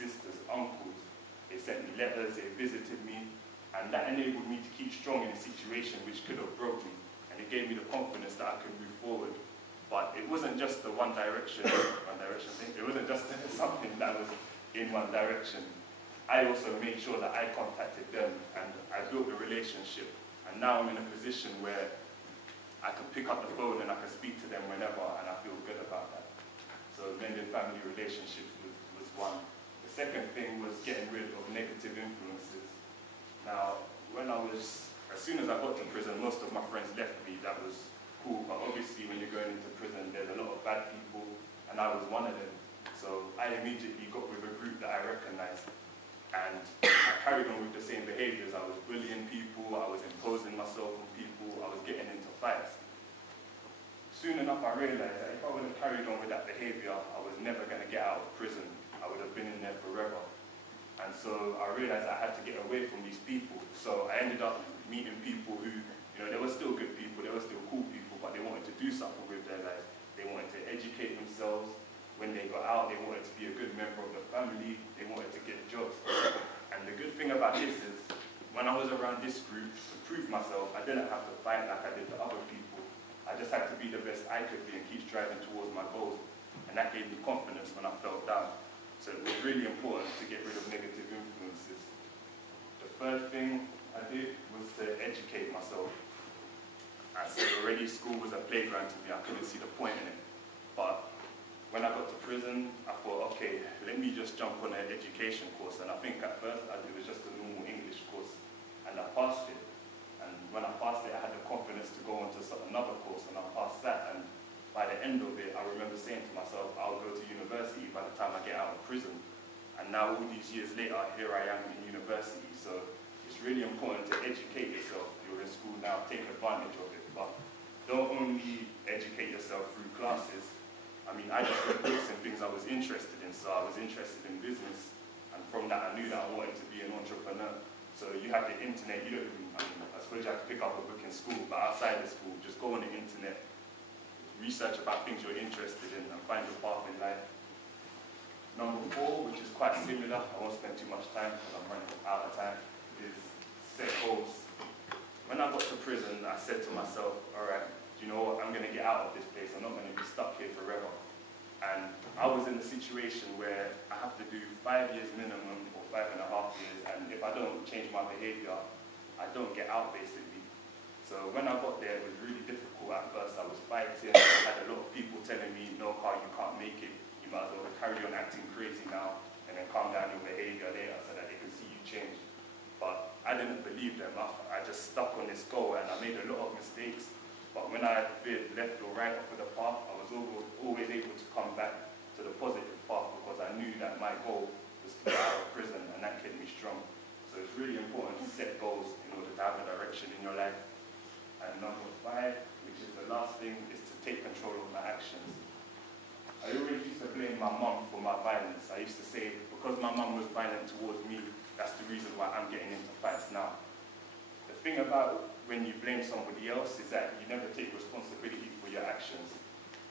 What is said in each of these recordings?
sisters, uncles. They sent me letters, they visited me, and that enabled me to keep strong in a situation which could have broke me. And it gave me the confidence that I could move forward. But it wasn't just the one direction thing. It wasn't just something that was in one direction. I also made sure that I contacted them and I built a relationship. And now I'm in a position where I can pick up the phone and I can speak to them whenever, and I feel good about that. So mending family relationships was one. The second thing was getting rid of negative influences. Now, as soon as I got to prison, most of my friends left me. That was cool, but obviously when you're going into prison, there's a lot of bad people, and I was one of them. So I immediately got with a group that I recognized, and I carried on with the same behaviors. I was bullying people, I was imposing myself on people, I was getting into fights. Soon enough, I realized that if I would have carried on with that behavior, I was never going to get out of prison. I would have been in there forever. And so I realized I had to get away from these people. So I ended up meeting people who, they were still good people, they were still cool people, but they wanted to do something with their lives. They wanted to educate themselves. When they got out, they wanted to be a good member of the family. They wanted to get jobs. And the good thing about this is, when I was around this group, to prove myself, I didn't have to fight like I did to other people. I just had to be the best I could be and keep striving towards my goals. And that gave me confidence when I felt down. So it was really important to get rid of negative influences. The third thing I did was to educate myself. I said already school was a playground to me. I couldn't see the point in it. But when I got to prison, I thought, okay, let me just jump on an education course. And I think at first it was just a normal English course. And I passed it. And when I passed it, I had the confidence to go on to another course, and I passed that. And by the end of it, I remember saying to myself, I'll go to university by the time I get out of prison. And now all these years later, here I am in university. So it's really important to educate yourself. You're in school now, take advantage of it. But don't only educate yourself through classes. I mean, I just read books and things I was interested in. So I was interested in business. And from that, I knew that I wanted to be an entrepreneur. So you have the internet, I suppose you have to pick up a book in school, but outside of school, just go on the internet, research about things you're interested in, and find your path in life. Number 4, which is quite similar, I won't spend too much time because I'm running out of time, is set goals. When I got to prison, I said to myself, all right, do you know what, I'm going to get out of this place, I'm not going to be stuck here forever. And I was in a situation where I have to do 5 years minimum, or 5.5 years, and if I don't change my behavior, I don't get out basically. So when I got there, it was really difficult at first. I was fighting, I had a lot of people telling me, no, Carl, you can't make it. You might as well carry on acting crazy now, and then calm down your behavior later so that they can see you change. But I didn't believe them. I just stuck on this goal, and I made a lot of mistakes. But when I veered left or right off of the path, I was always able to come back to the positive path because I knew that my goal was to get out of prison, and that kept me strong. So it's really important to set goals in order to have a direction in your life. And number 5, which is the last thing, is to take control of my actions. I always used to blame my mum for my violence. I used to say, because my mum was violent towards me, that's the reason why I'm getting into fights now. The thing about when you blame somebody else is that you never take responsibility for your actions.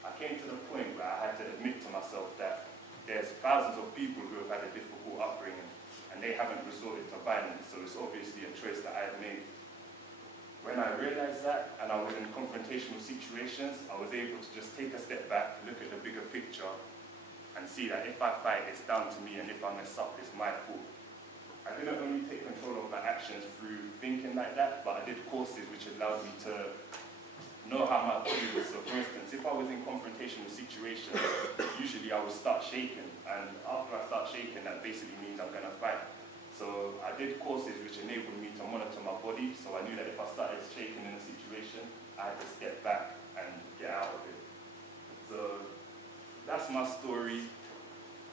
I came to the point where I had to admit to myself that there's thousands of people who have had a difficult upbringing and they haven't resorted to violence, so it's obviously a choice that I've made. When I realized that and I was in confrontational situations, I was able to just take a step back, look at the bigger picture and see that if I fight, it's down to me, and if I mess up, it's my fault. I didn't only take control of my actions through thinking like that, but I did courses which allowed me to know how my body was. So for instance, if I was in confrontational situations, usually I would start shaking, and after I start shaking, that basically means I'm going to fight. So I did courses which enabled me to monitor my body, so I knew that if I started shaking in a situation, I had to step back and get out of it. So that's my story.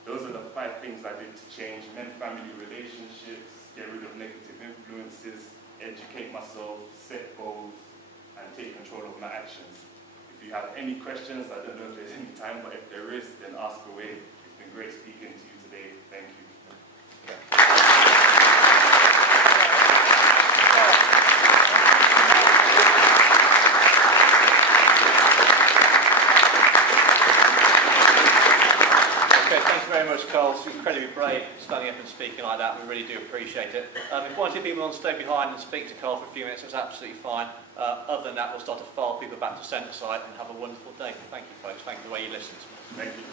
Those are the 5 things I did to change: mend family relationships, get rid of negative influences, educate myself, set goals, and take control of my actions. If you have any questions, I don't know if there's any time, but if there is, then ask away. It's been great speaking to you today. Thank you. Okay, thank you very much, Carl. It's incredibly really brave standing up and speaking like that. We really do appreciate it. If one or two people want to stay behind and speak to Carl for a few minutes, that's absolutely fine. Other than that, we'll start to file people back to centre site and have a wonderful day. Thank you, folks. Thank you for the way you listened. Thank you.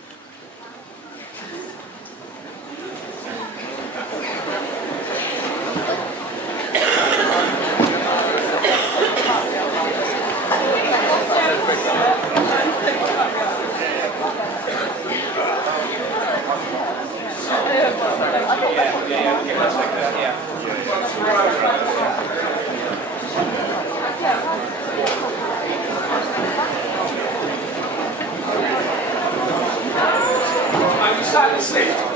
You sat in the seat.